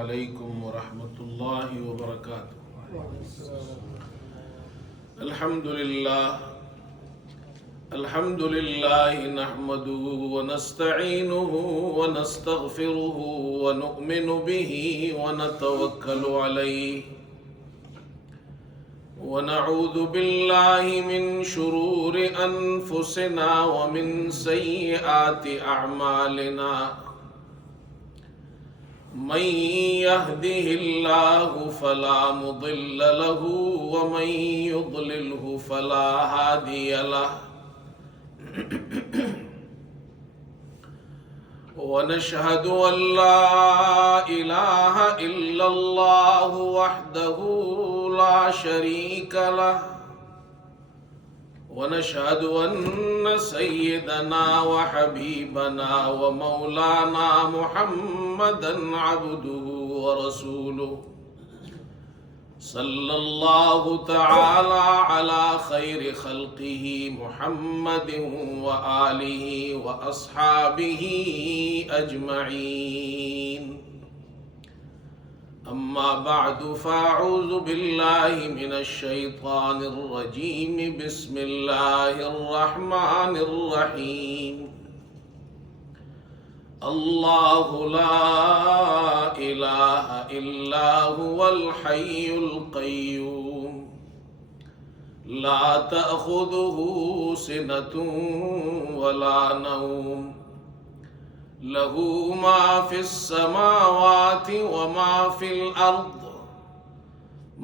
علیکم ورحمۃ اللہ وبرکاتہ۔ الحمد للہ نحمده ونستعینه ونستغفره ونؤمن به ونتوکل علیہ ونعوذ باللہ من شرور انفسنا ومن سیئات اعمالنا، من يهده الله فلا مضل له ومن يضلله فلا هادي له، ونشهد أن لا إله إلا الله وحده لا شريك له، ونشهد أن سيدنا وحبيبنا ومولانا محمدا عبده ورسوله، صلى الله تعالى على خير خلقه محمد وآله وأصحابه أجمعين. أما بعد فأعوذ بالله من الشيطان الرجيم. بسم الله الرحمن الرحيم. الله لا إله إلا هو الحي القيوم، لا تأخذه سنة ولا نوم، له ما في السماوات وما في الأرض،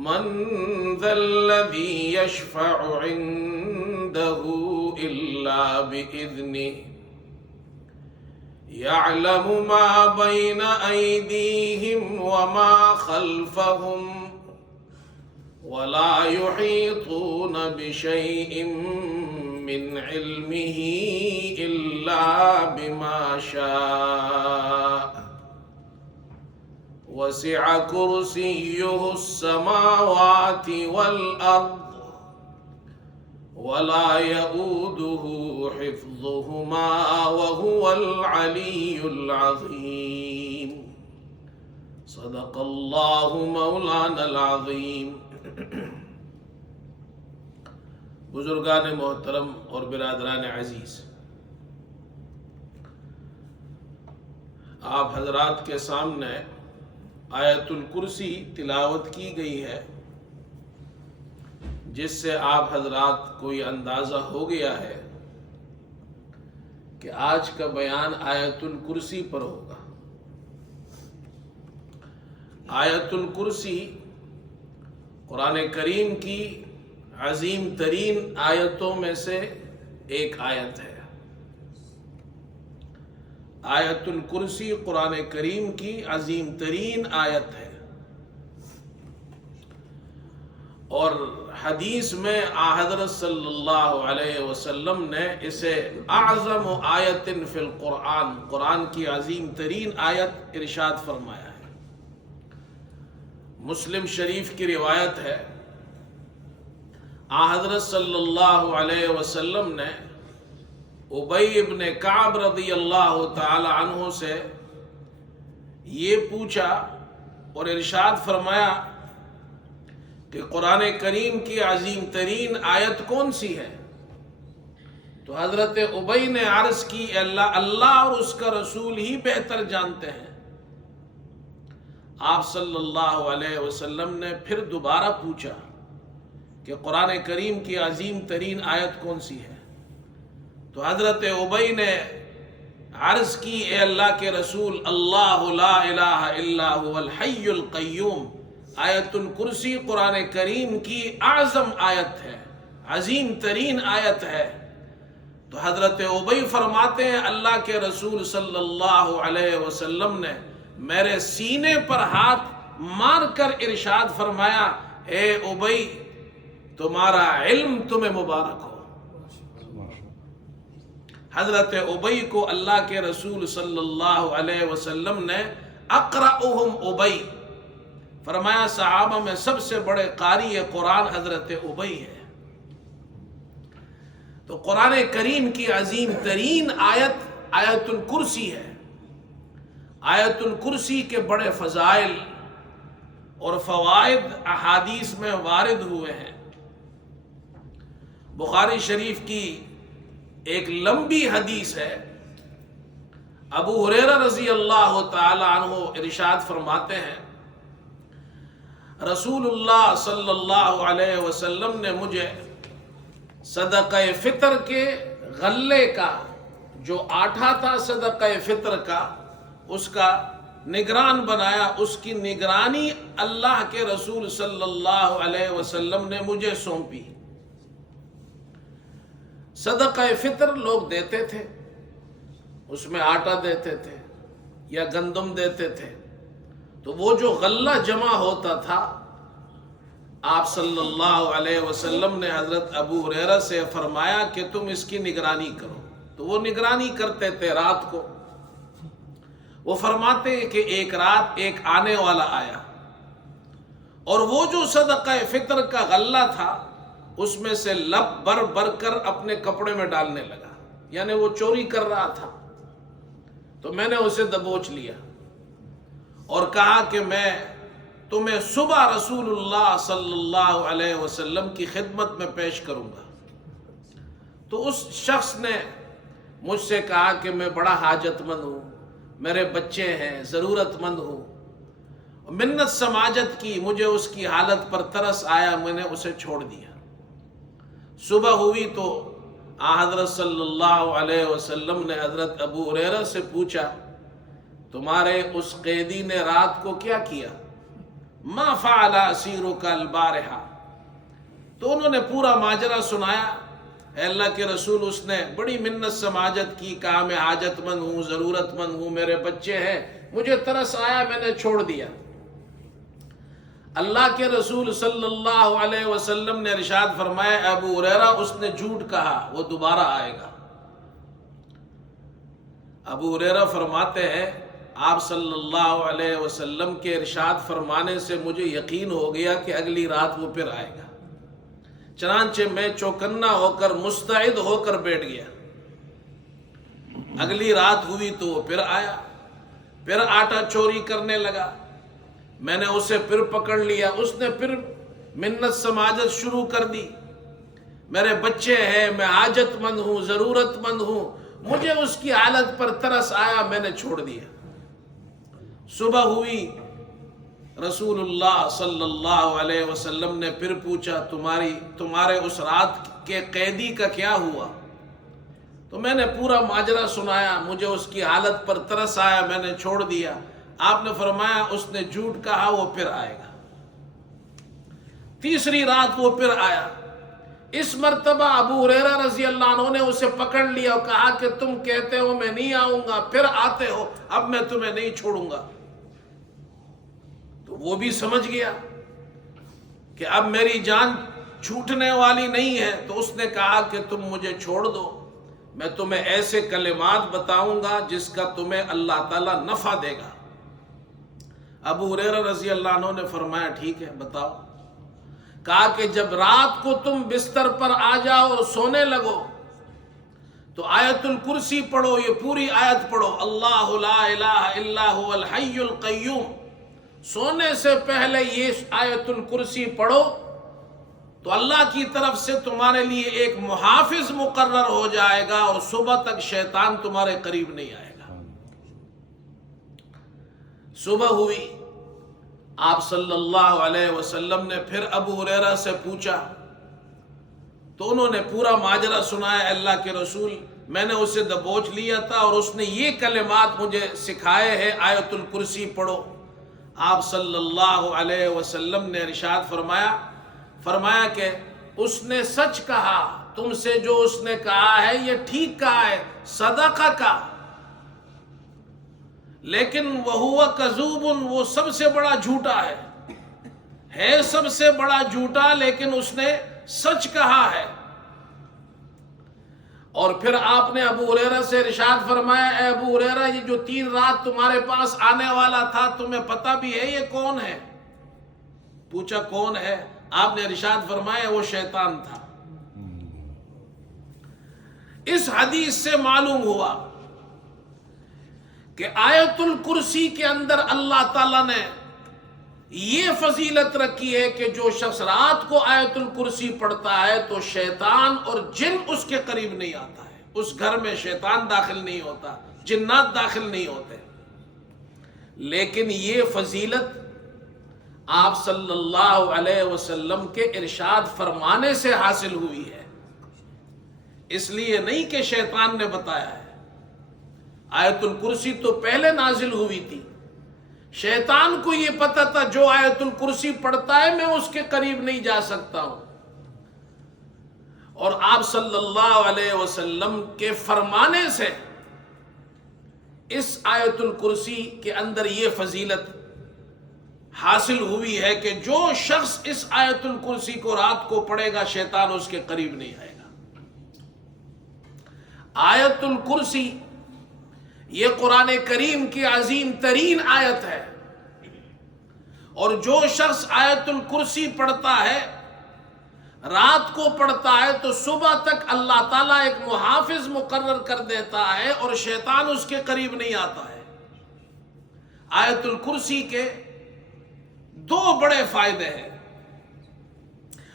من ذا الذي يشفع عنده إلا بإذنه، يعلم ما بين أيديهم وما خلفهم، ولا يحيطون بشيء من علمه إلا بما شاء، وسع كرسيه السماوات والأرض، ولا يؤوده حفظهما وهو العلي العظيم. صدق الله مولانا العظيم. بزرگان محترم اور برادران عزیز، آپ حضرات کے سامنے آیت الکرسی تلاوت کی گئی ہے، جس سے آپ حضرات کو یہ اندازہ ہو گیا ہے کہ آج کا بیان آیت الکرسی پر ہوگا۔ آیت الکرسی قرآن کریم کی عظیم ترین آیتوں میں سے ایک آیت ہے۔ آیت الکرسی قرآن کریم کی عظیم ترین آیت ہے، اور حدیث میں حضرت صلی اللہ علیہ وسلم نے اسے اعظم آیت فی القرآن، قرآن کی عظیم ترین آیت ارشاد فرمایا ہے۔ مسلم شریف کی روایت ہے، حضرت صلی اللہ علیہ وسلم نے ابی ابن کعب رضی اللہ تعالی عنہ سے یہ پوچھا اور ارشاد فرمایا کہ قرآن کریم کی عظیم ترین آیت کون سی ہے؟ تو حضرت ابی نے عرض کی، اللہ اور اس کا رسول ہی بہتر جانتے ہیں۔ آپ صلی اللہ علیہ وسلم نے پھر دوبارہ پوچھا کہ قرآن کریم کی عظیم ترین آیت کون سی ہے؟ تو حضرت ابی نے عرض کی، اے اللہ کے رسول، اللہ لا الہ الا هو الحی القیوم، آیت الکرسی قرآن کریم کی اعظم آیت ہے، عظیم ترین آیت ہے۔ تو حضرت ابی فرماتے ہیں، اللہ کے رسول صلی اللہ علیہ وسلم نے میرے سینے پر ہاتھ مار کر ارشاد فرمایا، اے ابی، تمہارا علم تمہیں مبارک ہو۔ حضرت ابی کو اللہ کے رسول صلی اللہ علیہ وسلم نے اقرأہم ابی فرمایا، صحابہ میں سب سے بڑے قاری قرآن حضرت ابی ہے۔ تو قرآن کریم کی عظیم ترین آیت آیت الکرسی ہے۔ آیت الکرسی کے بڑے فضائل اور فوائد احادیث میں وارد ہوئے ہیں۔ بخاری شریف کی ایک لمبی حدیث ہے، ابو ہریرہ رضی اللہ تعالی عنہ ارشاد فرماتے ہیں، رسول اللہ صلی اللہ علیہ وسلم نے مجھے صدقہ فطر کے غلے کا جو آٹھا تھا صدقہ فطر کا، اس کا نگران بنایا۔ اس کی نگرانی اللہ کے رسول صلی اللہ علیہ وسلم نے مجھے سونپی۔ صدقہ فطر لوگ دیتے تھے، اس میں آٹا دیتے تھے یا گندم دیتے تھے، تو وہ جو غلہ جمع ہوتا تھا، آپ صلی اللہ علیہ وسلم نے حضرت ابو ہریرہ سے فرمایا کہ تم اس کی نگرانی کرو، تو وہ نگرانی کرتے تھے رات کو۔ وہ فرماتے ہیں کہ ایک رات ایک آنے والا آیا، اور وہ جو صدقہ فطر کا غلہ تھا اس میں سے لب بھر بھر کر اپنے کپڑے میں ڈالنے لگا، یعنی وہ چوری کر رہا تھا۔ تو میں نے اسے دبوچ لیا اور کہا کہ میں تمہیں صبح رسول اللہ صلی اللہ علیہ وسلم کی خدمت میں پیش کروں گا۔ تو اس شخص نے مجھ سے کہا کہ میں بڑا حاجت مند ہوں، میرے بچے ہیں، ضرورت مند ہوں، منت سماجت کی، مجھے اس کی حالت پر ترس آیا، میں نے اسے چھوڑ دیا۔ صبح ہوئی تو حضرت صلی اللہ علیہ وسلم نے حضرت ابو ہریرہ سے پوچھا، تمہارے اس قیدی نے رات کو کیا کیا؟ ما فعل اسیرک البارحہ؟ تو انہوں نے پورا ماجرا سنایا۔ اے اللہ کے رسول، اس نے بڑی منت سماجت کی، کہا میں حاجت مند ہوں، ضرورت مند ہوں، میرے بچے ہیں، مجھے ترس آیا، میں نے چھوڑ دیا۔ اللہ کے رسول صلی اللہ علیہ وسلم نے ارشاد فرمایا، ابو ہریرہ اس نے جھوٹ کہا، وہ دوبارہ آئے گا۔ ابو ہریرہ فرماتے ہیں، آپ صلی اللہ علیہ وسلم کے ارشاد فرمانے سے مجھے یقین ہو گیا کہ اگلی رات وہ پھر آئے گا۔ چنانچہ میں چوکنا ہو کر مستعد ہو کر بیٹھ گیا۔ اگلی رات ہوئی تو وہ پھر آیا، پھر آٹا چوری کرنے لگا۔ میں نے اسے پھر پکڑ لیا، اس نے پھر منت سماجت شروع کر دی، میرے بچے ہیں، میں حاجت مند ہوں، ضرورت مند ہوں، مجھے اس کی حالت پر ترس آیا، میں نے چھوڑ دیا۔ صبح ہوئی، رسول اللہ صلی اللہ علیہ وسلم نے پھر پوچھا، تمہارے اس رات کے قیدی کا کیا ہوا؟ تو میں نے پورا ماجرا سنایا، مجھے اس کی حالت پر ترس آیا، میں نے چھوڑ دیا۔ آپ نے فرمایا اس نے جھوٹ کہا، وہ پھر آئے گا۔ تیسری رات وہ پھر آیا۔ اس مرتبہ ابو ہریرہ رضی اللہ عنہ نے اسے پکڑ لیا اور کہا کہ تم کہتے ہو میں نہیں آؤں گا، پھر آتے ہو، اب میں تمہیں نہیں چھوڑوں گا۔ تو وہ بھی سمجھ گیا کہ اب میری جان چھوٹنے والی نہیں ہے، تو اس نے کہا کہ تم مجھے چھوڑ دو، میں تمہیں ایسے کلمات بتاؤں گا جس کا تمہیں اللہ تعالیٰ نفع دے گا۔ ابو ہریرہ رضی اللہ عنہ نے فرمایا ٹھیک ہے بتاؤ۔ کہا کہ جب رات کو تم بستر پر آ جاؤ، سونے لگو، تو آیت الکرسی پڑھو، یہ پوری آیت پڑھو، اللہ لا الہ الا هو الحی القیوم۔ سونے سے پہلے یہ آیت الکرسی پڑھو تو اللہ کی طرف سے تمہارے لیے ایک محافظ مقرر ہو جائے گا، اور صبح تک شیطان تمہارے قریب نہیں آئے گا۔ صبح ہوئی، آپ صلی اللہ علیہ وسلم نے پھر ابو ہریرہ سے پوچھا، تو انہوں نے پورا ماجرا سنایا، اللہ کے رسول میں نے اسے دبوچ لیا تھا اور اس نے یہ کلمات مجھے سکھائے ہیں، آیت الکرسی پڑھو۔ آپ صلی اللہ علیہ وسلم نے ارشاد فرمایا کہ اس نے سچ کہا، تم سے جو اس نے کہا ہے یہ ٹھیک کہا ہے، صدقہ کا، لیکن وَهُوَ كَذُوبٌ، وہ سب سے بڑا جھوٹا ہے سب سے بڑا جھوٹا، لیکن اس نے سچ کہا ہے۔ اور پھر آپ نے ابو ہریرہ سے ارشاد فرمایا، اے ابو ہریرہ یہ جو 3 رات تمہارے پاس آنے والا تھا تمہیں پتہ بھی ہے یہ کون ہے؟ پوچھا کون ہے؟ آپ نے ارشاد فرمایا وہ شیطان تھا۔ اس حدیث سے معلوم ہوا کہ آیت الکرسی کے اندر اللہ تعالیٰ نے یہ فضیلت رکھی ہے کہ جو شخص رات کو آیت الکرسی پڑھتا ہے تو شیطان اور جن اس کے قریب نہیں آتا ہے، اس گھر میں شیطان داخل نہیں ہوتا، جنات داخل نہیں ہوتے۔ لیکن یہ فضیلت آپ صلی اللہ علیہ وسلم کے ارشاد فرمانے سے حاصل ہوئی ہے، اس لیے نہیں کہ شیطان نے بتایا ہے۔ آیت الکرسی تو پہلے نازل ہوئی تھی، شیطان کو یہ پتہ تھا جو آیت الکرسی پڑھتا ہے میں اس کے قریب نہیں جا سکتا ہوں، اور آپ صلی اللہ علیہ وسلم کے فرمانے سے اس آیت الکرسی کے اندر یہ فضیلت حاصل ہوئی ہے کہ جو شخص اس آیت الکرسی کو رات کو پڑھے گا شیطان اس کے قریب نہیں آئے گا۔ آیت الکرسی یہ قرآن کریم کی عظیم ترین آیت ہے، اور جو شخص آیت الکرسی پڑھتا ہے رات کو پڑھتا ہے تو صبح تک اللہ تعالیٰ ایک محافظ مقرر کر دیتا ہے اور شیطان اس کے قریب نہیں آتا ہے۔ آیت الکرسی کے دو بڑے فائدے ہیں،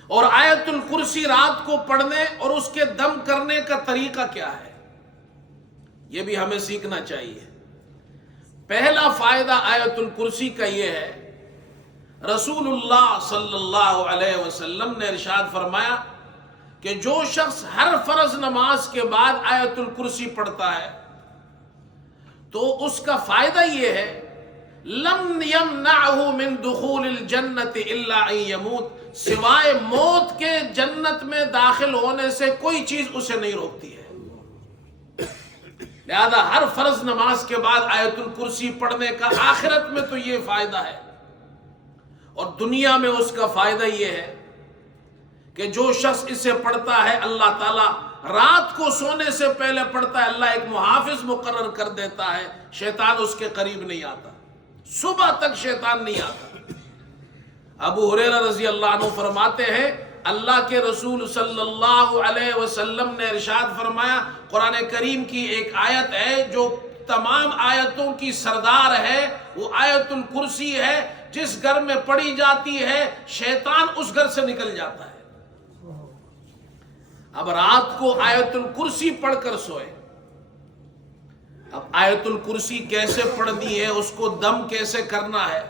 اور آیت الکرسی رات کو پڑھنے اور اس کے دم کرنے کا طریقہ کیا ہے یہ بھی ہمیں سیکھنا چاہیے۔ پہلا فائدہ آیت الکرسی کا یہ ہے، رسول اللہ صلی اللہ علیہ وسلم نے ارشاد فرمایا کہ جو شخص ہر فرض نماز کے بعد آیت الکرسی پڑھتا ہے تو اس کا فائدہ یہ ہے، لم یمنعہ من دخول الجنت الا ان یموت، سوائے موت کے جنت میں داخل ہونے سے کوئی چیز اسے نہیں روکتی ہے۔ لہذا ہر فرض نماز کے بعد آیت الکرسی پڑھنے کا آخرت میں تو یہ فائدہ ہے، اور دنیا میں اس کا فائدہ یہ ہے کہ جو شخص اسے پڑھتا ہے اللہ تعالیٰ رات کو سونے سے پہلے پڑھتا ہے، اللہ ایک محافظ مقرر کر دیتا ہے، شیطان اس کے قریب نہیں آتا، صبح تک شیطان نہیں آتا۔ ابو ہریرہ رضی اللہ عنہ فرماتے ہیں اللہ کے رسول صلی اللہ علیہ وسلم نے ارشاد فرمایا، قرآن کریم کی ایک آیت ہے جو تمام آیتوں کی سردار ہے، وہ آیت الکرسی ہے، جس گھر میں پڑھی جاتی ہے شیطان اس گھر سے نکل جاتا ہے۔ اب رات کو آیت الکرسی پڑھ کر سوئے، اب آیت الکرسی کیسے پڑھنی ہے، اس کو دم کیسے کرنا ہے،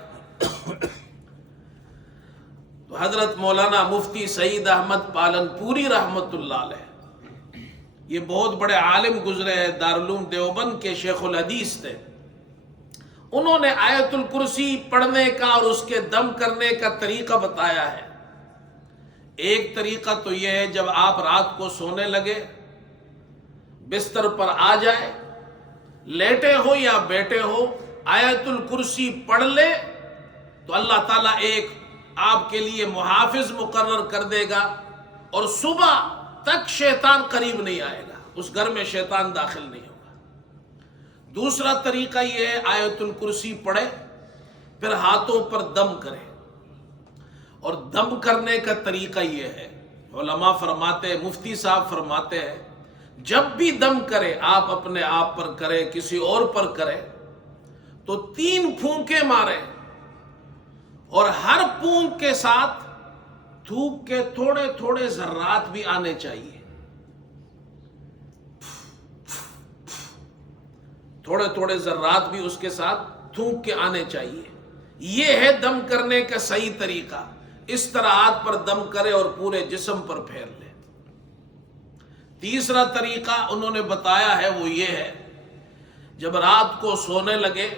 تو حضرت مولانا مفتی سعید احمد پالنپوری رحمت اللہ علیہ، یہ بہت بڑے عالم گزرے ہیں، دارالعلوم دیوبند کے شیخ الحدیث تھے، انہوں نے آیت الکرسی پڑھنے کا اور اس کے دم کرنے کا طریقہ بتایا ہے۔ ایک طریقہ تو یہ ہے، جب آپ رات کو سونے لگے بستر پر آ جائے، لیٹے ہو یا بیٹھے ہو، آیت الکرسی پڑھ لے تو اللہ تعالیٰ ایک آپ کے لیے محافظ مقرر کر دے گا، اور صبح تک شیطان قریب نہیں آئے گا، اس گھر میں شیطان داخل نہیں ہوگا۔ دوسرا طریقہ یہ ہے، آیت الکرسی پڑھے پھر ہاتھوں پر دم کرے، اور دم کرنے کا طریقہ یہ ہے، علماء فرماتے ہیں، مفتی صاحب فرماتے ہیں، جب بھی دم کرے آپ اپنے آپ پر کرے، کسی اور پر کرے، تو 3 پھونکے مارے، اور ہر پھونک کے ساتھ تھوک کے تھوڑے تھوڑے ذرات بھی آنے چاہیے، تھوڑے تھوڑے ذرات بھی اس کے ساتھ تھوک کے آنے چاہیے۔ یہ ہے دم کرنے کا صحیح طریقہ، اس طرح ہاتھ پر دم کرے اور پورے جسم پر پھیر لے۔ تیسرا طریقہ انہوں نے بتایا ہے، وہ یہ ہے، جب رات کو سونے لگے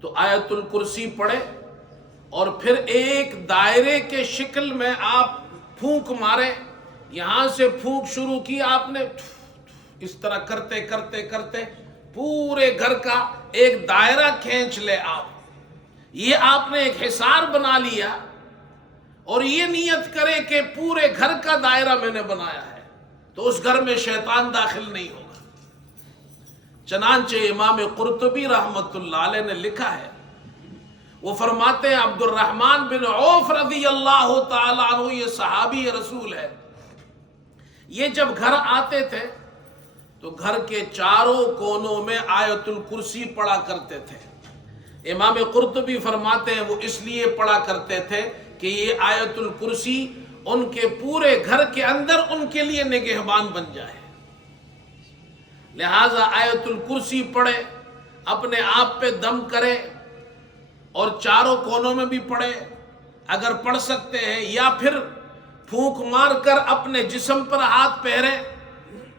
تو آیت الکرسی پڑھے، اور پھر ایک دائرے کے شکل میں آپ پھونک مارے، یہاں سے پھونک شروع کی آپ نے، اس طرح کرتے کرتے کرتے پورے گھر کا ایک دائرہ کھینچ لے آپ، یہ آپ نے ایک حصار بنا لیا، اور یہ نیت کرے کہ پورے گھر کا دائرہ میں نے بنایا ہے، تو اس گھر میں شیطان داخل نہیں ہوگا۔ چنانچہ امام قرطبی رحمت اللہ علیہ نے لکھا ہے، وہ فرماتے ہیں عبد الرحمن بن عوف رضی اللہ تعالیٰ عنہ، یہ صحابی رسول ہے، یہ جب گھر آتے تھے تو گھر کے چاروں کونوں میں آیت الکرسی پڑھا کرتے تھے۔ امام قرطبی فرماتے ہیں وہ اس لیے پڑھا کرتے تھے کہ یہ آیت الکرسی ان کے پورے گھر کے اندر ان کے لیے نگہبان بن جائے، لہذا آیت الکرسی پڑھے، اپنے آپ پہ دم کرے اور چاروں کونوں میں بھی پڑھے اگر پڑھ سکتے ہیں، یا پھر پھونک مار کر اپنے جسم پر ہاتھ پھیرے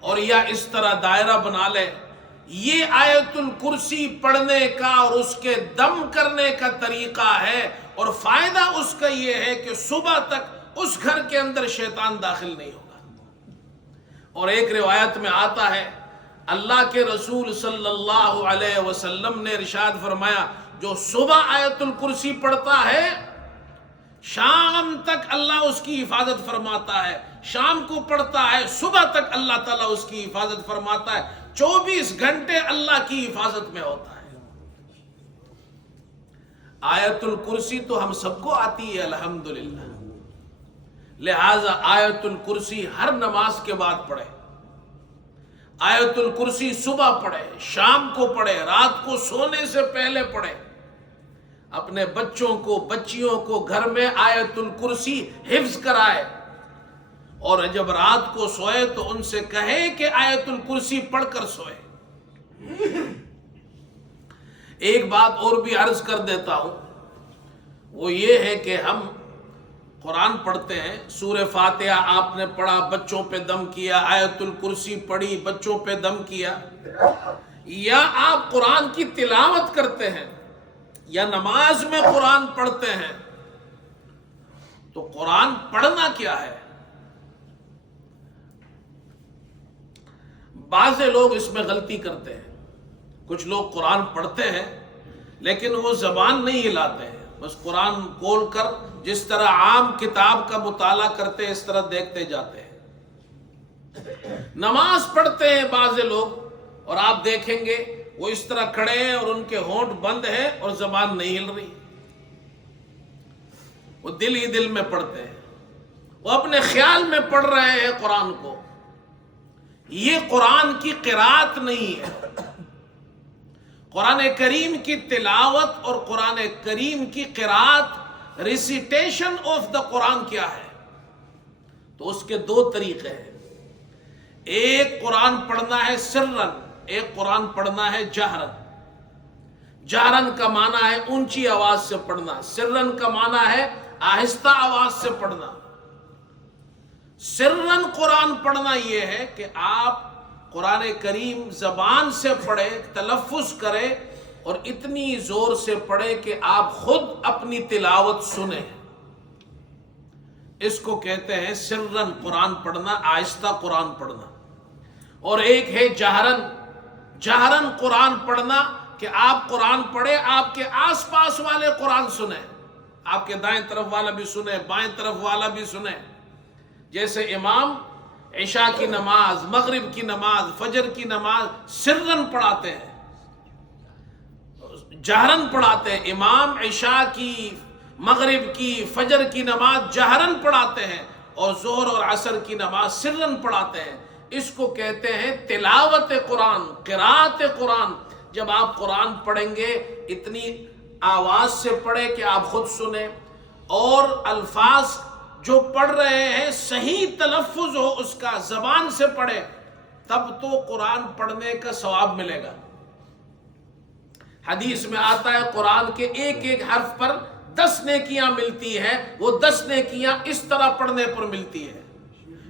اور یا اس طرح دائرہ بنا لے۔ یہ آیت الکرسی پڑھنے کا اور اس کے دم کرنے کا طریقہ ہے، اور فائدہ اس کا یہ ہے کہ صبح تک اس گھر کے اندر شیطان داخل نہیں ہوگا۔ اور ایک روایت میں آتا ہے اللہ کے رسول صلی اللہ علیہ وسلم نے ارشاد فرمایا جو صبح آیت الکرسی پڑھتا ہے شام تک اللہ اس کی حفاظت فرماتا ہے، شام کو پڑھتا ہے صبح تک اللہ تعالیٰ اس کی حفاظت فرماتا ہے، 24 گھنٹے اللہ کی حفاظت میں ہوتا ہے۔ آیت الکرسی تو ہم سب کو آتی ہے الحمدللہ، لہذا آیت الکرسی ہر نماز کے بعد پڑھے، آیت الکرسی صبح پڑھے، شام کو پڑھے، رات کو سونے سے پہلے پڑھے۔ اپنے بچوں کو بچیوں کو گھر میں آیت الکرسی حفظ کرائے، اور جب رات کو سوئے تو ان سے کہے کہ آیت الکرسی پڑھ کر سوئے۔ ایک بات اور بھی عرض کر دیتا ہوں، وہ یہ ہے کہ ہم قرآن پڑھتے ہیں، سورہ فاتحہ آپ نے پڑھا بچوں پہ دم کیا، آیت الکرسی پڑھی بچوں پہ دم کیا، یا آپ قرآن کی تلاوت کرتے ہیں یا نماز میں قرآن پڑھتے ہیں، تو قرآن پڑھنا کیا ہے؟ بعض لوگ اس میں غلطی کرتے ہیں، کچھ لوگ قرآن پڑھتے ہیں لیکن وہ زبان نہیں ہلاتے ہیں، بس قرآن کھول کر جس طرح عام کتاب کا مطالعہ کرتے ہیں اس طرح دیکھتے جاتے ہیں۔ نماز پڑھتے ہیں بعض لوگ اور آپ دیکھیں گے وہ اس طرح کھڑے ہیں اور ان کے ہونٹ بند ہیں اور زبان نہیں ہل رہی، وہ دل ہی دل میں پڑھتے ہیں، وہ اپنے خیال میں پڑھ رہے ہیں قرآن کو۔ یہ قرآن کی قرات نہیں ہے۔ قرآن کریم کی تلاوت اور قرآن کریم کی قرات، ریسیٹیشن آف دا قرآن کیا ہے؟ تو اس کے دو طریقے ہیں، ایک قرآن پڑھنا ہے سرن، ایک قرآن پڑھنا ہے جہرن۔ جہرن کا معنی ہے اونچی آواز سے پڑھنا، سرن کا معنی ہے آہستہ آواز سے پڑھنا۔ سرن قرآن پڑھنا یہ ہے کہ آپ قرآن کریم زبان سے پڑھے، تلفظ کرے اور اتنی زور سے پڑھے کہ آپ خود اپنی تلاوت سنیں، اس کو کہتے ہیں سرن قرآن پڑھنا، آہستہ قرآن پڑھنا۔ اور ایک ہے جہرن، جہرن قرآن پڑھنا کہ آپ قرآن پڑھے، آپ کے آس پاس والے قرآن سنیں، آپ کے دائیں طرف والا بھی سنیں، بائیں طرف والا بھی سنیں۔ جیسے امام عشاء کی نماز، مغرب کی نماز، فجر کی نماز سرن پڑھاتے ہیں، جہرن پڑھاتے ہیں۔ امام عشاء کی، مغرب کی، فجر کی نماز جہرن پڑھاتے ہیں، اور ظہر اور عصر کی نماز سرن پڑھاتے ہیں۔ اس کو کہتے ہیں تلاوت قرآن، قرات قرآن۔ جب آپ قرآن پڑھیں گے اتنی آواز سے پڑھے کہ آپ خود سنیں، اور الفاظ جو پڑھ رہے ہیں صحیح تلفظ ہو اس کا، زبان سے پڑھے، تب تو قرآن پڑھنے کا ثواب ملے گا۔ حدیث میں آتا ہے قرآن کے ایک ایک حرف پر 10 نیکیاں ملتی ہیں، وہ 10 نیکیاں اس طرح پڑھنے پر ملتی ہے۔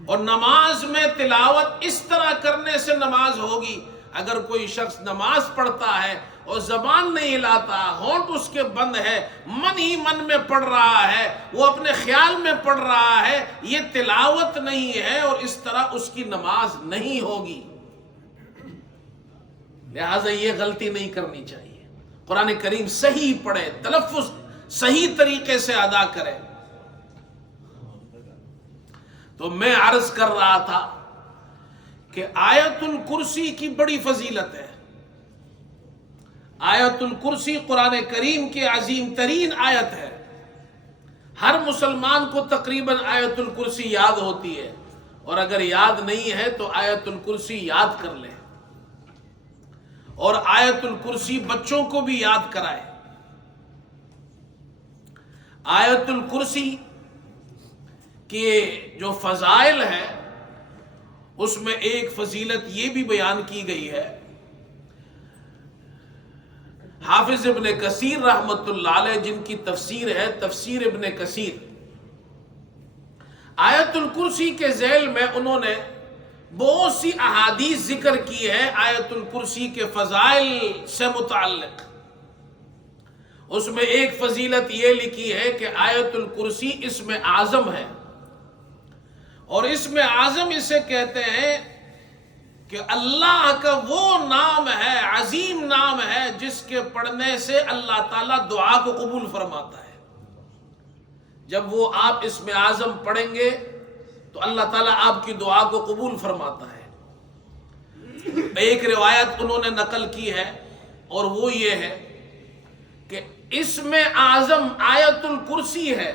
اور نماز میں تلاوت اس طرح کرنے سے نماز ہوگی۔ اگر کوئی شخص نماز پڑھتا ہے اور زبان نہیں ہلاتا، ہونٹ اس کے بند ہے، من ہی من میں پڑھ رہا ہے، وہ اپنے خیال میں پڑھ رہا ہے، یہ تلاوت نہیں ہے، اور اس طرح اس کی نماز نہیں ہوگی۔ لہٰذا یہ غلطی نہیں کرنی چاہیے، قرآن کریم صحیح پڑھے، تلفظ صحیح طریقے سے ادا کرے۔ تو میں عرض کر رہا تھا کہ آیت الکرسی کی بڑی فضیلت ہے۔ آیت الکرسی قرآن کریم کی عظیم ترین آیت ہے۔ ہر مسلمان کو تقریباً آیت الکرسی یاد ہوتی ہے، اور اگر یاد نہیں ہے تو آیت الکرسی یاد کر لیں۔ اور آیت الکرسی بچوں کو بھی یاد کرائے۔ آیت الکرسی کے جو فضائل ہے اس میں ایک فضیلت یہ بھی بیان کی گئی ہے، حافظ ابن کثیر رحمت اللہ علیہ جن کی تفسیر ہے تفسیر ابن کثیر، آیت الکرسی کے ذیل میں انہوں نے بہت سی احادیث ذکر کی ہے آیت الکرسی کے فضائل سے متعلق۔ اس میں ایک فضیلت یہ لکھی ہے کہ آیت الکرسی اسم اعظم ہے، اور اسم اعظم اسے کہتے ہیں کہ اللہ کا وہ نام ہے، عظیم نام ہے، جس کے پڑھنے سے اللہ تعالیٰ دعا کو قبول فرماتا ہے۔ جب وہ آپ اسم اعظم پڑھیں گے تو اللہ تعالیٰ آپ کی دعا کو قبول فرماتا ہے۔ ایک روایت انہوں نے نقل کی ہے اور وہ یہ ہے کہ اسم اعظم آیت الکرسی ہے،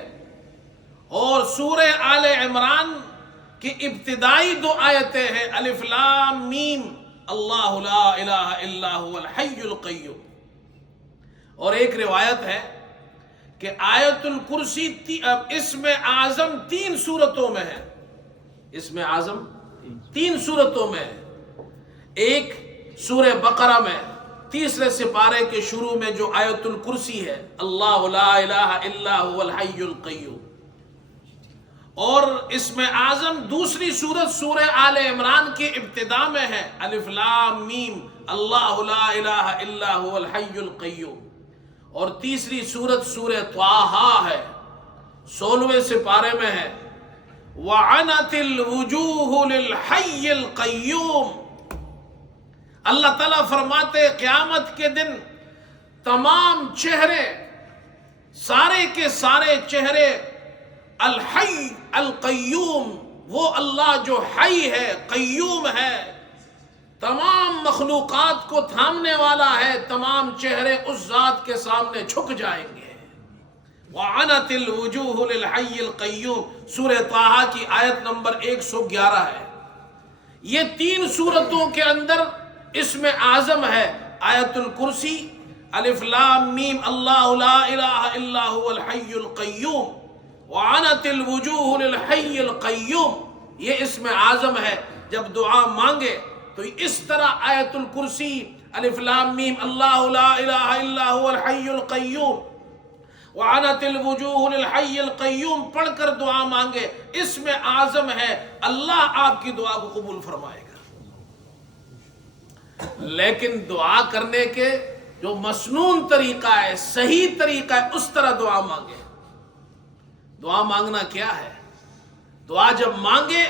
اور سورہ آل عمران کی ابتدائی دو آیتیں ہیں الف لام میم اللہ لا الہ الا هو الحی القیوم۔ اور ایک روایت ہے کہ آیت الکرسی اسم اعظم 3 سورتوں میں ہے، اسم اعظم 3 سورتوں میں ہے۔ ایک سورہ بقرہ میں 3 سپارے کے شروع میں جو آیت الکرسی ہے اللہ لا الہ الا هو الحی القیوم، اور اسم اعظم دوسری سورت سورہ آل عمران کی ابتدا میں ہے الف لام میم اللہ لا الہ الا هو الحی القیوم، اور تیسری سورت سورہ طٰہٰ ہے 16ویں سپارے میں ہے وَعَنَتِ الْوُجُوهُ لِلْحَيِّ الْقَيُّومِ۔ اللہ تعالیٰ فرماتے قیامت کے دن تمام چہرے، سارے کے سارے چہرے الحی القیوم، وہ اللہ جو حی ہے قیوم ہے، تمام مخلوقات کو تھامنے والا ہے، تمام چہرے اس ذات کے سامنے جھک جائیں گے۔ وَعَنَتِ الْوُجُوهُ لِلْحَيِّ الْقَيُّومِ سورہ طٰہٰ کی آیت نمبر 111 ہے۔ یہ 3 سورتوں کے اندر اسم اعظم ہے آیت الکرسی، الف لام میم اللہ لا الہ الا هو الحی القیوم، وعنت الوجوہ للحی القیوم، یہ اسم اعظم ہے۔ جب دعا مانگے تو اس طرح آیت الکرسی الف لام میم اللہ لا الہ الا هو الحی القیوم وعنت الوجوہ للحی القیوم پڑھ کر دعا مانگے، اسم اعظم ہے، اللہ آپ کی دعا کو قبول فرمائے گا۔ لیکن دعا کرنے کے جو مسنون طریقہ ہے، صحیح طریقہ ہے، اس طرح دعا مانگے۔ دعا مانگنا کیا ہے؟ دعا جب مانگے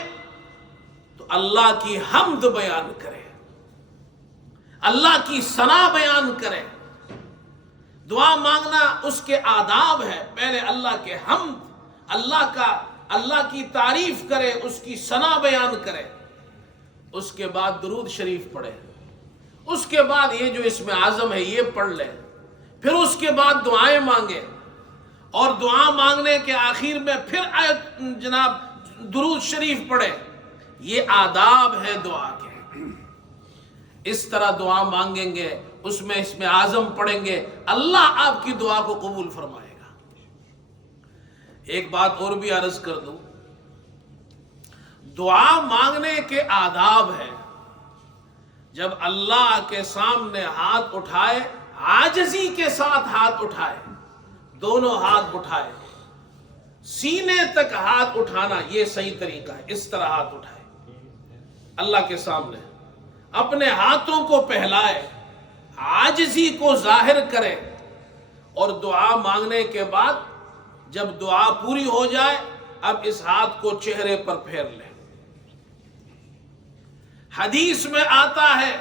تو اللہ کی حمد بیان کرے، اللہ کی ثنا بیان کرے۔ دعا مانگنا اس کے آداب ہے، پہلے اللہ کے حمد، اللہ کی تعریف کرے، اس کی ثنا بیان کرے، اس کے بعد درود شریف پڑھے، اس کے بعد یہ جو اسم اعظم ہے یہ پڑھ لے، پھر اس کے بعد دعائیں مانگے، اور دعا مانگنے کے آخر میں پھر آیت جناب درود شریف پڑھے۔ یہ آداب ہے دعا کے۔ اس طرح دعا مانگیں گے، اس میں اسم اعظم پڑھیں گے، اللہ آپ کی دعا کو قبول فرمائے گا۔ ایک بات اور بھی عرض کر دوں، دعا مانگنے کے آداب ہے۔ جب اللہ کے سامنے ہاتھ اٹھائے، عاجزی کے ساتھ ہاتھ اٹھائے، دونوں ہاتھ اٹھائے، سینے تک ہاتھ اٹھانا یہ صحیح طریقہ ہے۔ اس طرح ہاتھ اٹھائے اللہ کے سامنے، اپنے ہاتھوں کو پہلائے، عاجزی کو ظاہر کرے، اور دعا مانگنے کے بعد جب دعا پوری ہو جائے اب اس ہاتھ کو چہرے پر پھیر لے۔ حدیث میں آتا ہے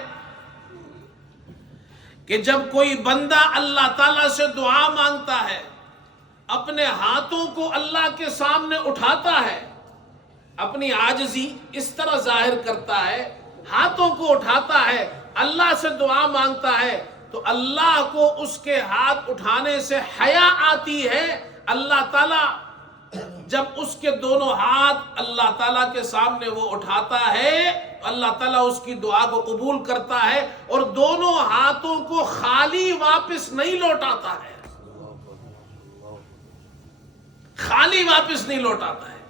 کہ جب کوئی بندہ اللہ تعالیٰ سے دعا مانگتا ہے، اپنے ہاتھوں کو اللہ کے سامنے اٹھاتا ہے، اپنی عاجزی اس طرح ظاہر کرتا ہے، ہاتھوں کو اٹھاتا ہے، اللہ سے دعا مانگتا ہے، تو اللہ کو اس کے ہاتھ اٹھانے سے حیا آتی ہے۔ اللہ تعالیٰ جب اس کے دونوں ہاتھ اللہ تعالیٰ کے سامنے وہ اٹھاتا ہے، اللہ تعالیٰ اس کی دعا کو قبول کرتا ہے اور دونوں ہاتھوں کو خالی واپس نہیں لوٹاتا ہے، خالی واپس نہیں لوٹاتا ہے۔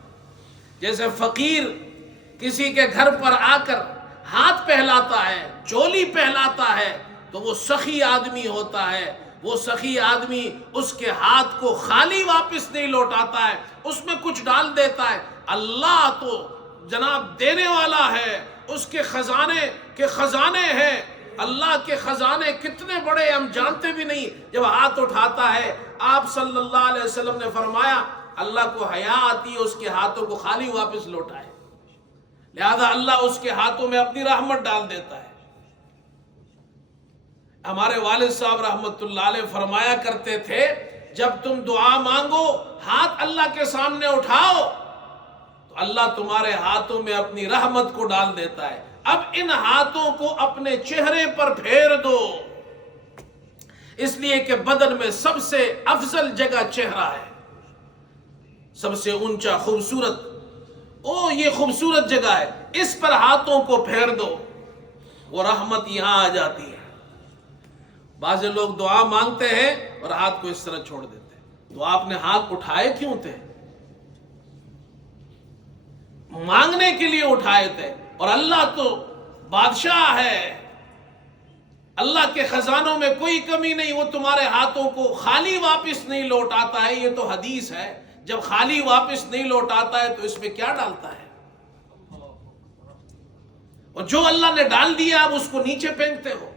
جیسے فقیر کسی کے گھر پر آ کر ہاتھ پہلاتا ہے، چولی پہلاتا ہے، تو وہ سخی آدمی ہوتا ہے، وہ سخی آدمی اس کے ہاتھ کو خالی واپس نہیں لوٹاتا ہے، اس میں کچھ ڈال دیتا ہے۔ اللہ تو جناب دینے والا ہے، اس کے خزانے ہیں، اللہ کے خزانے کتنے بڑے ہم جانتے بھی نہیں۔ جب ہاتھ اٹھاتا ہے، آپ صلی اللہ علیہ وسلم نے فرمایا اللہ کو حیا آتی ہے اس کے ہاتھوں کو خالی واپس لوٹائے، لہذا اللہ اس کے ہاتھوں میں اپنی رحمت ڈال دیتا ہے۔ ہمارے والد صاحب رحمت اللہ علیہ فرمایا کرتے تھے جب تم دعا مانگو ہاتھ اللہ کے سامنے اٹھاؤ تو اللہ تمہارے ہاتھوں میں اپنی رحمت کو ڈال دیتا ہے۔ اب ان ہاتھوں کو اپنے چہرے پر پھیر دو، اس لیے کہ بدن میں سب سے افضل جگہ چہرہ ہے، سب سے اونچا خوبصورت، یہ خوبصورت جگہ ہے، اس پر ہاتھوں کو پھیر دو، وہ رحمت یہاں آ جاتی ہے۔ بعض لوگ دعا مانگتے ہیں اور ہاتھ کو اس طرح چھوڑ دیتے ہیں، تو آپ نے ہاتھ اٹھائے کیوں تھے؟ مانگنے کے لیے اٹھائے تھے، اور اللہ تو بادشاہ ہے، اللہ کے خزانوں میں کوئی کمی نہیں، وہ تمہارے ہاتھوں کو خالی واپس نہیں لوٹاتا ہے۔ یہ تو حدیث ہے، جب خالی واپس نہیں لوٹاتا ہے تو اس میں کیا ڈالتا ہے؟ اور جو اللہ نے ڈال دیا اب اس کو نیچے پھینکتے ہو۔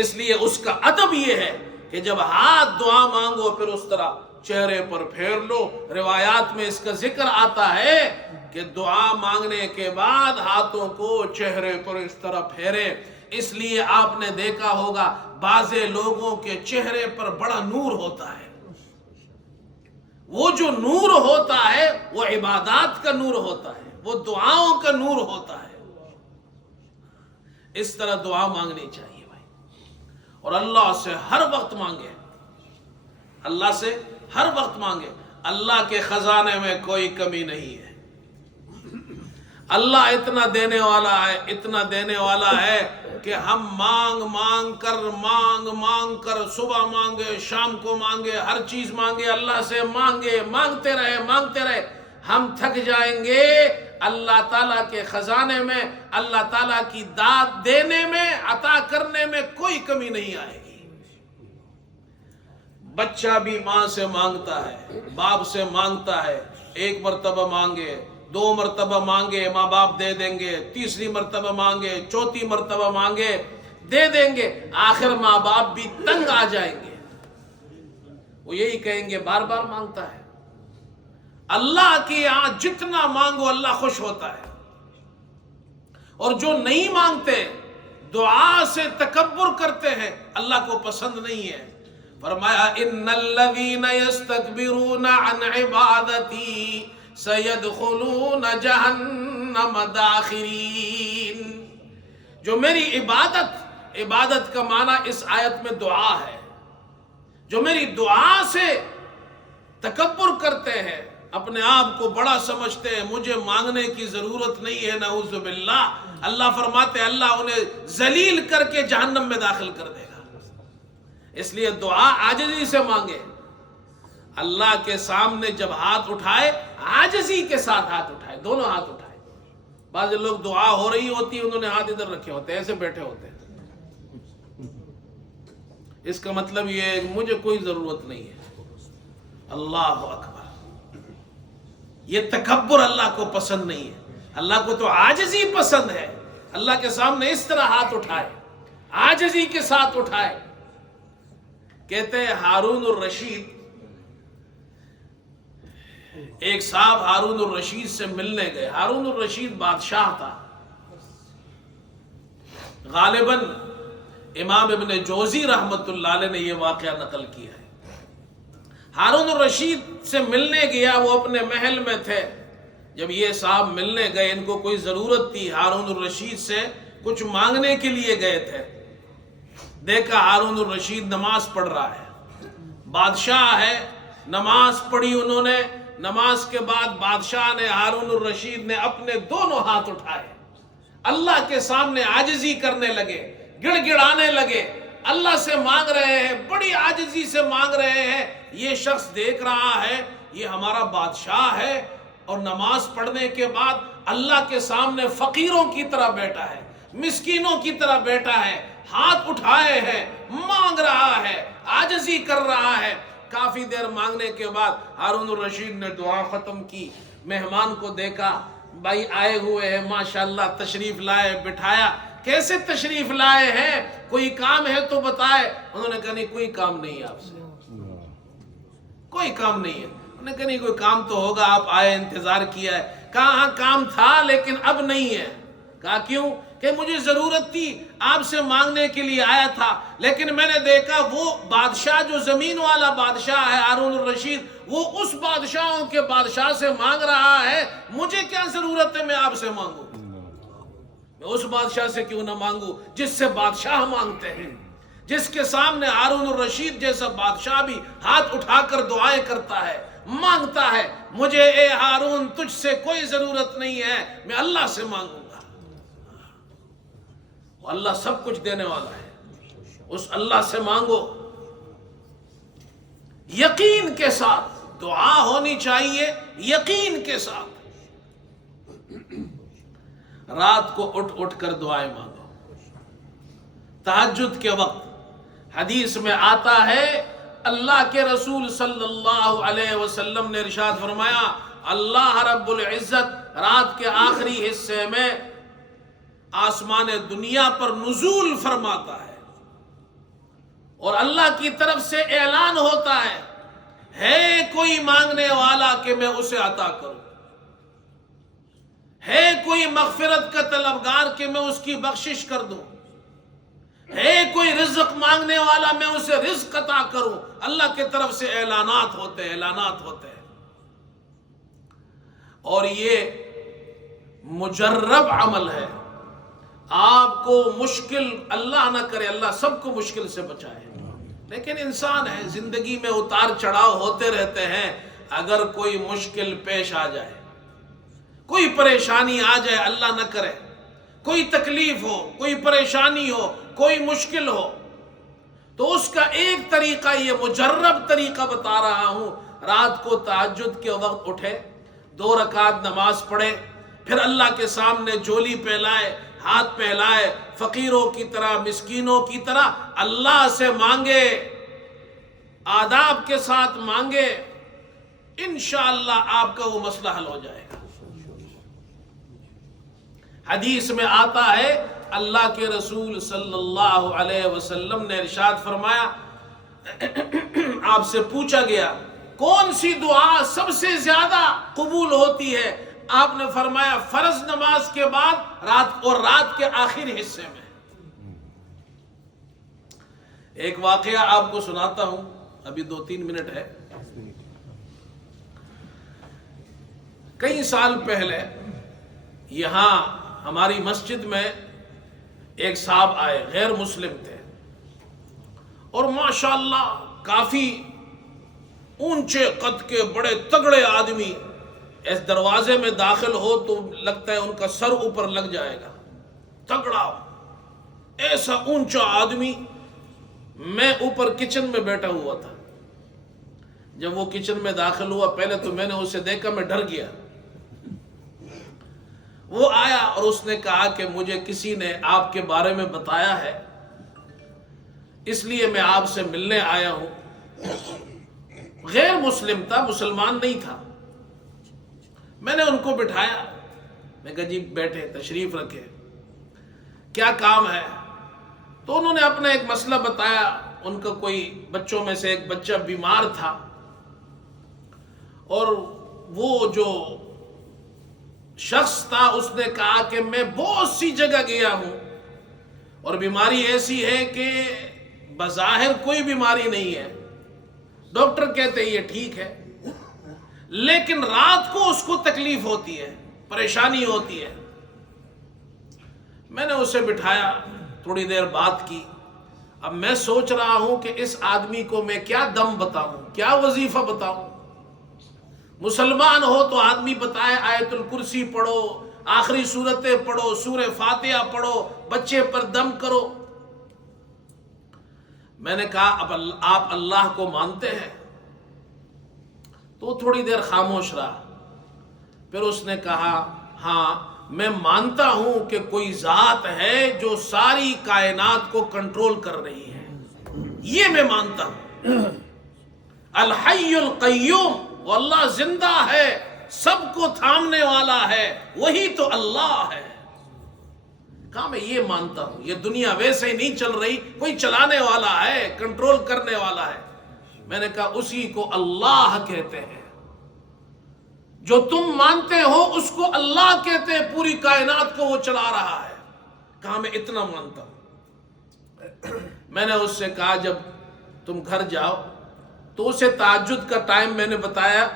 اس لیے اس کا ادب یہ ہے کہ جب ہاتھ دعا مانگو پھر اس طرح چہرے پر پھیر لو۔ روایات میں اس کا ذکر آتا ہے کہ دعا مانگنے کے بعد ہاتھوں کو چہرے پر اس طرح پھیرے، اس لیے آپ نے دیکھا ہوگا بعض لوگوں کے چہرے پر بڑا نور ہوتا ہے، وہ جو نور ہوتا ہے وہ عبادات کا نور ہوتا ہے، وہ دعاؤں کا نور ہوتا ہے۔ اس طرح دعا مانگنی چاہیے اور اللہ سے ہر وقت مانگے، اللہ سے ہر وقت مانگے۔ اللہ کے خزانے میں کوئی کمی نہیں ہے، اللہ اتنا دینے والا ہے، اتنا دینے والا ہے کہ ہم مانگ کر صبح مانگے، شام کو مانگے، ہر چیز مانگے، اللہ سے مانگتے رہے، ہم تھک جائیں گے۔ اللہ تعالیٰ کے خزانے میں، اللہ تعالیٰ کی داد دینے میں، عطا کرنے میں کوئی کمی نہیں آئے گی۔ بچہ بھی ماں سے مانگتا ہے، باپ سے مانگتا ہے، ایک مرتبہ مانگے، 2 مرتبہ مانگے ماں باپ دے دیں گے، تیسری مرتبہ مانگے، چوتھی مرتبہ مانگے دے دیں گے، آخر ماں باپ بھی تنگ آ جائیں گے، وہ یہی کہیں گے بار بار مانگتا ہے۔ اللہ کے یہاں جتنا مانگو اللہ خوش ہوتا ہے، اور جو نہیں مانگتے دعا سے تکبر کرتے ہیں اللہ کو پسند نہیں ہے۔ فرمایا ان الذین یستکبرون عن عبادتی سیدخلون جہنم داخرین۔ جو میری عبادت کا معنی اس آیت میں دعا ہے، جو میری دعا سے تکبر کرتے ہیں، اپنے آپ کو بڑا سمجھتے ہیں، مجھے مانگنے کی ضرورت نہیں ہے، نعوذ باللہ، اللہ فرماتے ہیں اللہ انہیں ذلیل کر کے جہنم میں داخل کر دے گا۔ اس لیے دعا عاجزی سے مانگے، اللہ کے سامنے جب ہاتھ اٹھائے عاجزی کے ساتھ ہاتھ اٹھائے، دونوں ہاتھ اٹھائے۔ بعض لوگ دعا ہو رہی ہوتی ہے انہوں نے ہاتھ ادھر رکھے ہوتے ہیں، ایسے بیٹھے ہوتے ہیں، اس کا مطلب یہ ہے کہ مجھے کوئی ضرورت نہیں ہے۔ اللہ اکبر، یہ تکبر اللہ کو پسند نہیں ہے، اللہ کو تو عاجزی پسند ہے۔ اللہ کے سامنے اس طرح ہاتھ اٹھائے، عاجزی کے ساتھ اٹھائے۔ کہتے ہیں ہارون الرشید، ایک صاحب ہارون الرشید سے ملنے گئے۔ ہارون الرشید بادشاہ تھا، غالباً امام ابن جوزی رحمت اللہ علیہ نے یہ واقعہ نقل کیا ہے۔ ہارون الرشید سے ملنے گیا، وہ اپنے محل میں تھے، جب یہ صاحب ملنے گئے، ان کو کوئی ضرورت تھی، ہارون الرشید سے کچھ مانگنے کے لیے گئے تھے۔ دیکھا ہارون الرشید نماز پڑھ رہا ہے، بادشاہ ہے، نماز پڑھی انہوں نے. نماز کے بعد بادشاہ نے ہارون الرشید نے اپنے دونوں ہاتھ اٹھائے, اللہ کے سامنے عاجزی کرنے لگے, گڑ گڑانے لگے, اللہ سے مانگ رہے ہیں, بڑی عاجزی سے مانگ رہے ہیں. یہ شخص دیکھ رہا ہے یہ ہمارا بادشاہ ہے اور نماز پڑھنے کے بعد اللہ کے سامنے فقیروں کی طرح بیٹھا ہے, مسکینوں کی طرح بیٹھا ہے, ہاتھ اٹھائے ہیں, مانگ رہا ہے, عاجزی کر رہا ہے. کافی دیر مانگنے کے بعد ہارون الرشید نے دعا ختم کی, مہمان کو دیکھا, بھائی آئے ہوئے ہیں ماشاءاللہ, تشریف لائے, بٹھایا. کیسے تشریف لائے ہیں, کوئی کام ہے تو بتائے. انہوں نے کہا نہیں کوئی کام نہیں ہے آپ سے, کوئی کام نہیں ہے. انہوں نے کہا نہیں کوئی کام تو ہوگا, آپ آئے, انتظار کیا ہے. کہا ہاں کام تھا لیکن اب نہیں ہے. کہا کیوں؟ کہ مجھے ضرورت تھی, آپ سے مانگنے کے لیے آیا تھا, لیکن میں نے دیکھا وہ بادشاہ جو زمین والا بادشاہ ہے ہارون الرشید, وہ اس بادشاہوں کے بادشاہ سے مانگ رہا ہے, مجھے کیا ضرورت ہے میں آپ سے مانگوں؟ میں اس بادشاہ سے کیوں نہ مانگوں جس سے بادشاہ مانگتے ہیں, جس کے سامنے ہارون الرشید جیسا بادشاہ بھی ہاتھ اٹھا کر دعائیں کرتا ہے, مانگتا ہے. مجھے اے ہارون تجھ سے کوئی ضرورت نہیں ہے, میں اللہ سے مانگوں گا. اللہ سب کچھ دینے والا ہے, اس اللہ سے مانگو. یقین کے ساتھ دعا ہونی چاہیے, یقین کے ساتھ. رات کو اٹھ اٹھ کر دعائیں مانگو. تہجد کے وقت حدیث میں آتا ہے اللہ کے رسول صلی اللہ علیہ وسلم نے ارشاد فرمایا, اللہ رب العزت رات کے آخری حصے میں آسمان دنیا پر نزول فرماتا ہے اور اللہ کی طرف سے اعلان ہوتا ہے کوئی مانگنے والا کہ میں اسے عطا کروں, ہے کوئی مغفرت کا طلبگار کہ میں اس کی بخشش کر دوں, ہے کوئی رزق مانگنے والا میں اسے رزق عطا کروں. اللہ کی طرف سے اعلانات ہوتے ہیں, اعلانات ہوتے ہیں. اور یہ مجرب عمل ہے. آپ کو مشکل اللہ نہ کرے, اللہ سب کو مشکل سے بچائے, لیکن انسان ہے, زندگی میں اتار چڑھاؤ ہوتے رہتے ہیں. اگر کوئی مشکل پیش آ جائے, کوئی پریشانی آ جائے, اللہ نہ کرے, کوئی تکلیف ہو, کوئی پریشانی ہو, کوئی مشکل ہو, تو اس کا ایک طریقہ, یہ مجرب طریقہ بتا رہا ہوں, رات کو تہجد کے وقت اٹھے, 2 رکعت نماز پڑھے, پھر اللہ کے سامنے جھولی پھیلائے, ہاتھ پھیلائے, فقیروں کی طرح, مسکینوں کی طرح اللہ سے مانگے, آداب کے ساتھ مانگے. انشاءاللہ آپ کا وہ مسئلہ حل ہو جائے گا. حدیث میں آتا ہے اللہ کے رسول صلی اللہ علیہ وسلم نے ارشاد فرمایا, آپ سے پوچھا گیا کون سی دعا سب سے زیادہ قبول ہوتی ہے؟ آپ نے فرمایا فرض نماز کے بعد رات کے آخری حصے میں. ایک واقعہ آپ کو سناتا ہوں, ابھی 2-3 منٹ ہے. کئی سال پہلے یہاں ہماری مسجد میں ایک صاحب آئے, غیر مسلم تھے, اور ماشاءاللہ کافی اونچے قد کے بڑے تگڑے آدمی. اس دروازے میں داخل ہو تو لگتا ہے ان کا سر اوپر لگ جائے گا, تگڑا ایسا اونچا آدمی. میں اوپر کچن میں بیٹھا ہوا تھا. جب وہ کچن میں داخل ہوا, پہلے تو میں نے اسے دیکھا, میں ڈر گیا. وہ آیا اور اس نے کہا کہ مجھے کسی نے آپ کے بارے میں بتایا ہے, اس لیے میں آپ سے ملنے آیا ہوں. غیر مسلم تھا, مسلمان نہیں تھا. میں نے ان کو بٹھایا, میں کہا جی بیٹھے, تشریف رکھے, کیا کام ہے؟ تو انہوں نے اپنا ایک مسئلہ بتایا. ان کا کوئی بچوں میں سے ایک بچہ بیمار تھا, اور وہ جو شخص تھا اس نے کہا کہ میں بہت سی جگہ گیا ہوں اور بیماری ایسی ہے کہ بظاہر کوئی بیماری نہیں ہے, ڈاکٹر کہتے ہیں یہ ٹھیک ہے, لیکن رات کو اس کو تکلیف ہوتی ہے, پریشانی ہوتی ہے. میں نے اسے بٹھایا, تھوڑی دیر بات کی. اب میں سوچ رہا ہوں کہ اس آدمی کو میں کیا دم بتاؤں، کیا وظیفہ بتاؤں۔ مسلمان ہو تو آدمی بتائے آیت الکرسی پڑھو، آخری صورتیں پڑھو، سورہ فاتحہ پڑھو، بچے پر دم کرو۔ میں نے کہا اب آپ اللہ کو مانتے ہیں؟ تو تھوڑی دیر خاموش رہا، پھر اس نے کہا ہاں میں مانتا ہوں کہ کوئی ذات ہے جو ساری کائنات کو کنٹرول کر رہی ہے، یہ میں مانتا ہوں۔ الحی القیوم، وہ اللہ زندہ ہے، سب کو تھامنے والا ہے، وہی تو اللہ ہے۔ کہا میں یہ مانتا ہوں، یہ دنیا ویسے ہی نہیں چل رہی، کوئی چلانے والا ہے، کنٹرول کرنے والا ہے۔ میں نے کہا اسی کو اللہ کہتے ہیں، جو تم مانتے ہو اس کو اللہ کہتے ہیں، پوری کائنات کو وہ چلا رہا ہے۔ کہا میں اتنا مانتا ہوں۔ میں نے اس سے کہا جب تم گھر جاؤ تو اسے تہجد کا ٹائم میں نے بتایا،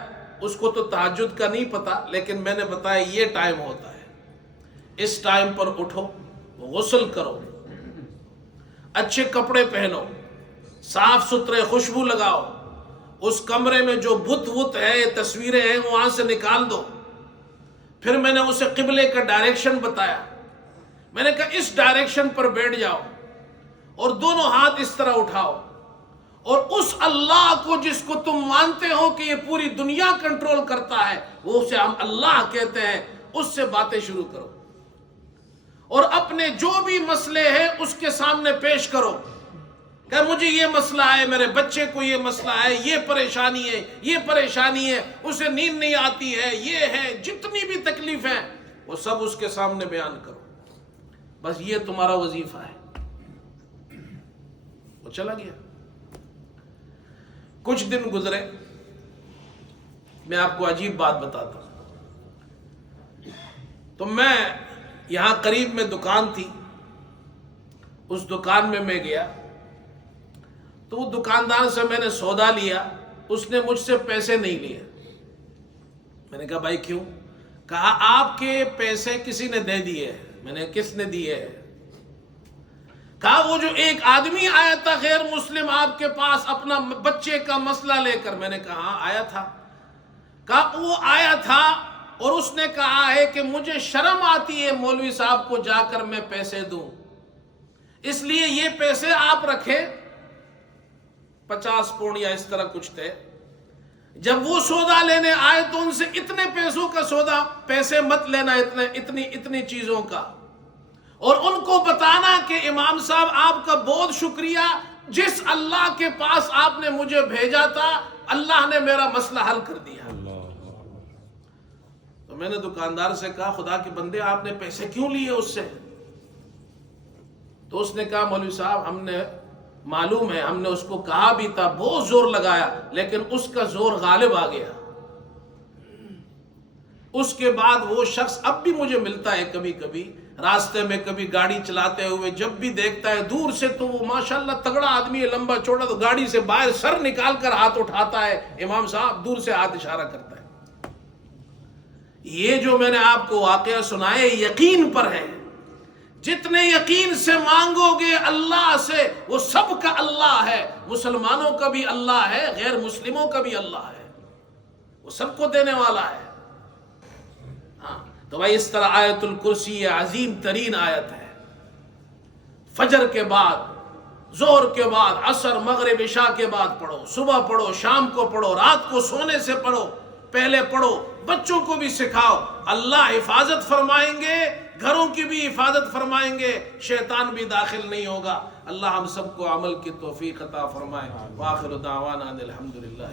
اس کو تو تہجد کا نہیں پتا، لیکن میں نے بتایا یہ ٹائم ہوتا ہے، اس ٹائم پر اٹھو، غسل کرو، اچھے کپڑے پہنو، صاف ستھرے خوشبو لگاؤ، اس کمرے میں جو بت وت ہے، تصویریں ہیں، وہاں سے نکال دو۔ پھر میں نے اسے قبلے کا ڈائریکشن بتایا، میں نے کہا اس ڈائریکشن پر بیٹھ جاؤ اور دونوں ہاتھ اس طرح اٹھاؤ، اور اس اللہ کو جس کو تم مانتے ہو کہ یہ پوری دنیا کنٹرول کرتا ہے، وہ اسے ہم اللہ کہتے ہیں، اس سے باتیں شروع کرو، اور اپنے جو بھی مسئلے ہیں اس کے سامنے پیش کرو کہ مجھے یہ مسئلہ ہے، میرے بچے کو یہ مسئلہ ہے، یہ پریشانی ہے، یہ پریشانی ہے، اسے نیند نہیں آتی ہے، یہ ہے، جتنی بھی تکلیف ہیں وہ سب اس کے سامنے بیان کرو، بس یہ تمہارا وظیفہ ہے۔ وہ چلا گیا۔ کچھ دن گزرے، میں آپ کو عجیب بات بتاتا ہوں۔ تو میں یہاں قریب میں دکان تھی، اس دکان میں گیا تو وہ دکاندار سے میں نے سودا لیا، اس نے مجھ سے پیسے نہیں لیے۔ میں نے کہا بھائی کیوں؟ کہا آپ کے پیسے کسی نے دے دیے۔ میں نے کس نے دیے؟ کہا وہ جو ایک آدمی آیا تھا غیر مسلم آپ کے پاس اپنا بچے کا مسئلہ لے کر۔ میں نے کہا ہاں آیا تھا۔ کہا وہ آیا تھا اور اس نے کہا ہے کہ مجھے شرم آتی ہے مولوی صاحب کو جا کر میں پیسے دوں، اس لیے یہ پیسے آپ رکھے، 50 پونڈ یا اس طرح کچھ تھے۔ جب وہ سودا لینے آئے تو ان سے اتنے پیسوں کا سودا، پیسے مت لینا اتنی چیزوں کا، اور ان کو بتانا کہ امام صاحب آپ کا بہت شکریہ، جس اللہ کے پاس آپ نے مجھے بھیجا تھا اللہ نے میرا مسئلہ حل کر دیا۔ تو میں نے دکاندار سے کہا خدا کے بندے آپ نے پیسے کیوں لیے اس سے؟ تو اس نے کہا مولوی صاحب ہم نے معلوم ہے، ہم نے اس کو کہا بھی تھا، بہت زور لگایا، لیکن اس کا زور غالب آ گیا۔ اس کے بعد وہ شخص اب بھی مجھے ملتا ہے کبھی کبھی راستے میں، کبھی گاڑی چلاتے ہوئے، جب بھی دیکھتا ہے دور سے تو وہ ماشاءاللہ تگڑا آدمی ہے، لمبا چوڑا، تو گاڑی سے باہر سر نکال کر ہاتھ اٹھاتا ہے، امام صاحب دور سے ہاتھ اشارہ کرتا ہے۔ یہ جو میں نے آپ کو واقعہ سنائے یقین پر ہے، جتنے یقین سے مانگو گے اللہ سے، وہ سب کا اللہ ہے، مسلمانوں کا بھی اللہ ہے، غیر مسلموں کا بھی اللہ ہے، وہ سب کو دینے والا ہے۔ ہاں تو بھائی اس طرح آیت الکرسی یہ عظیم ترین آیت ہے، فجر کے بعد، ظہر کے بعد، عصر، مغرب، عشاء کے بعد پڑھو، صبح پڑھو، شام کو پڑھو، رات کو سونے سے پڑھو، پہلے پڑھو، بچوں کو بھی سکھاؤ، اللہ حفاظت فرمائیں گے، گھروں کی بھی حفاظت فرمائیں گے، شیطان بھی داخل نہیں ہوگا۔ اللہ ہم سب کو عمل کی توفیق عطا فرمائے۔ وآخر دعوانا الحمدللہ۔